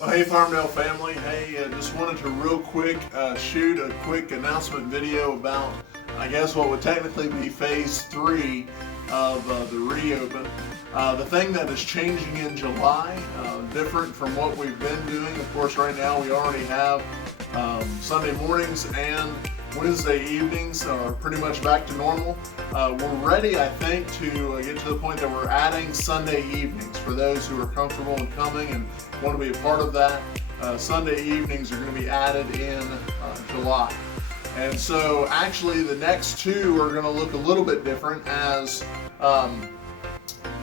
Well, hey Farmdale family, hey, just wanted to real quick shoot a quick announcement video about, I guess, what would technically be phase 3 of the reopen. The thing that is changing in July, different from what we've been doing. Of course, right now we already have Sunday mornings and Wednesday evenings are pretty much back to normal. We're ready, I think, to get to the point that we're adding Sunday evenings for those who are comfortable in coming and want to be a part of that. Sunday evenings are going to be added in July. And so actually the next two are going to look a little bit different, as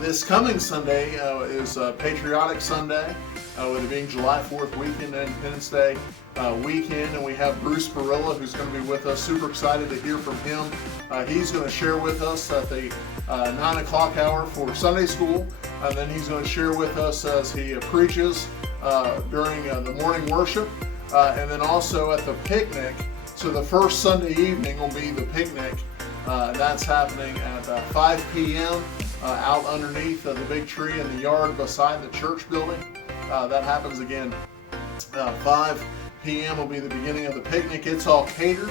this coming Sunday is Patriotic Sunday, with it being July 4th weekend and Independence Day weekend, and we have Bruce Barilla, who's going to be with us. Super excited to hear from him. He's going to share with us at the 9 o'clock hour for Sunday school, and then he's going to share with us as he preaches during the morning worship, and then also at the picnic. So the first Sunday evening will be the picnic. That's happening at 5 p.m. Out underneath the big tree in the yard beside the church building. That happens again 5 p.m. will be the beginning of the picnic. It's all catered.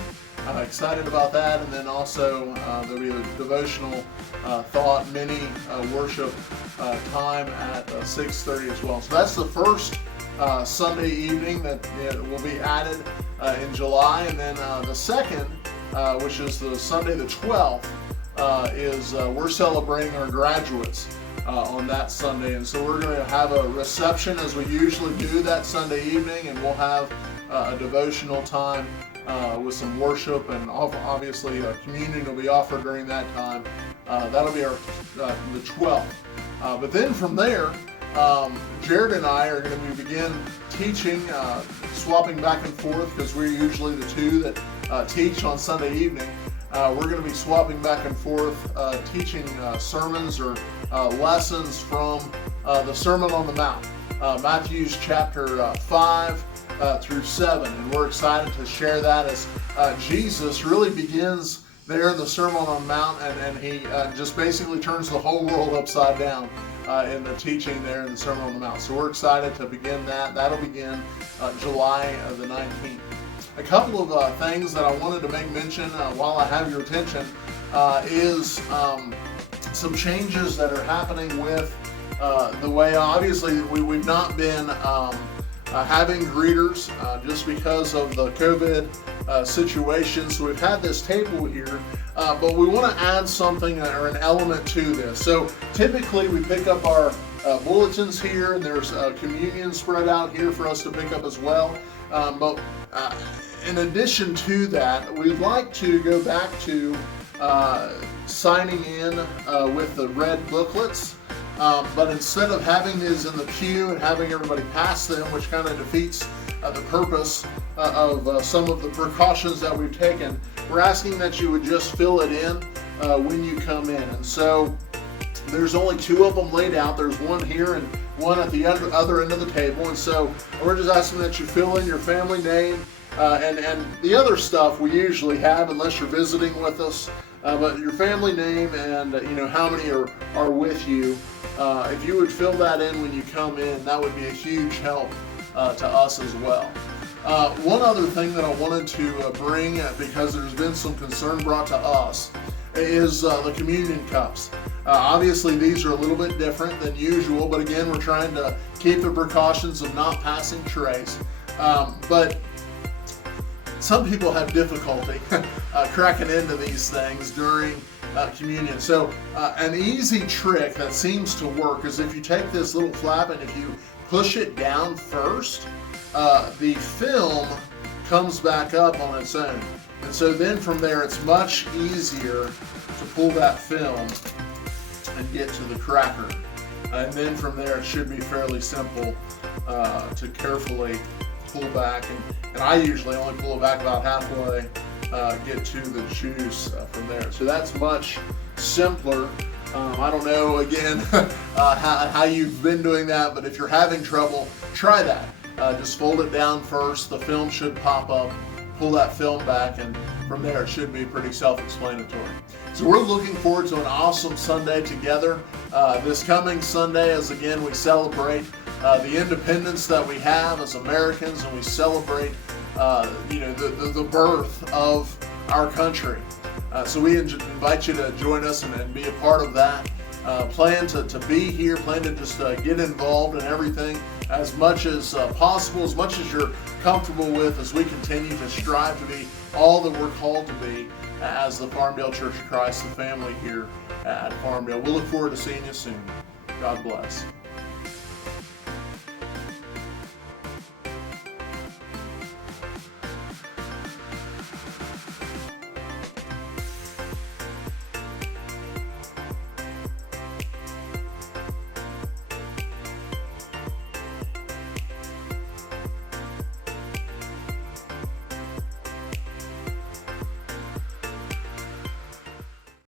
Excited about that. And then also there'll be a devotional thought mini worship time at 6:30 as well. So that's the first Sunday evening that will be added in July. And then the second, which is the Sunday the 12th, is we're celebrating our graduates on that Sunday, and so we're going to have a reception as we usually do that Sunday evening, and we'll have a devotional time with some worship, and obviously communion will be offered during that time. That'll be our the 12th. But then from there, Jared and I are going to begin teaching, swapping back and forth, because we're usually the two that teach on Sunday evening. We're going to be swapping back and forth, teaching sermons or lessons from the Sermon on the Mount, Matthew's chapter 5 through 7. And we're excited to share that as Jesus really begins there in the Sermon on the Mount, and he just basically turns the whole world upside down in the teaching there in the Sermon on the Mount. So we're excited to begin that. That'll begin July the 19th. A couple of things that I wanted to make mention while I have your attention is some changes that are happening with the way, obviously, we've not been having greeters just because of the COVID situation. So we've had this table here, but we want to add something or an element to this. So typically we pick up our bulletins here, and there's communion spread out here for us to pick up as well. But in addition to that, we'd like to go back to signing in with the red booklets, but instead of having these in the pew and having everybody pass them, which kind of defeats the purpose of some of the precautions that we've taken, we're asking that you would just fill it in when you come in. And so there's only 2 of them laid out. There's one here and one at the other end of the table. And so we're just asking that you fill in your family name and the other stuff we usually have, unless you're visiting with us. But your family name and how many are with you. If you would fill that in when you come in, that would be a huge help to us as well. One other thing that I wanted to bring, because there's been some concern brought to us, is the communion cups. Obviously these are a little bit different than usual, but again, we're trying to keep the precautions of not passing trays. But some people have difficulty cracking into these things during communion. So an easy trick that seems to work is if you take this little flap and if you push it down first, the film comes back up on its own. And so then from there, it's much easier to pull that film and get to the cracker. And then from there, it should be fairly simple to carefully pull back. And I usually only pull it back about halfway, get to the juice from there. So that's much simpler. I don't know, again, how you've been doing that, but if you're having trouble, try that. Just fold it down first. The film should pop up. Pull that film back, and from there it should be pretty self-explanatory. So we're looking forward to an awesome Sunday together. This coming Sunday, as again we celebrate the independence that we have as Americans, and we celebrate the birth of our country. So we invite you to join us and be a part of that. Plan to be here, plan to just get involved in everything as much as possible, as much as you're comfortable with, as we continue to strive to be all that we're called to be as the Farmdale Church of Christ, the family here at Farmdale. We'll look forward to seeing you soon. God bless.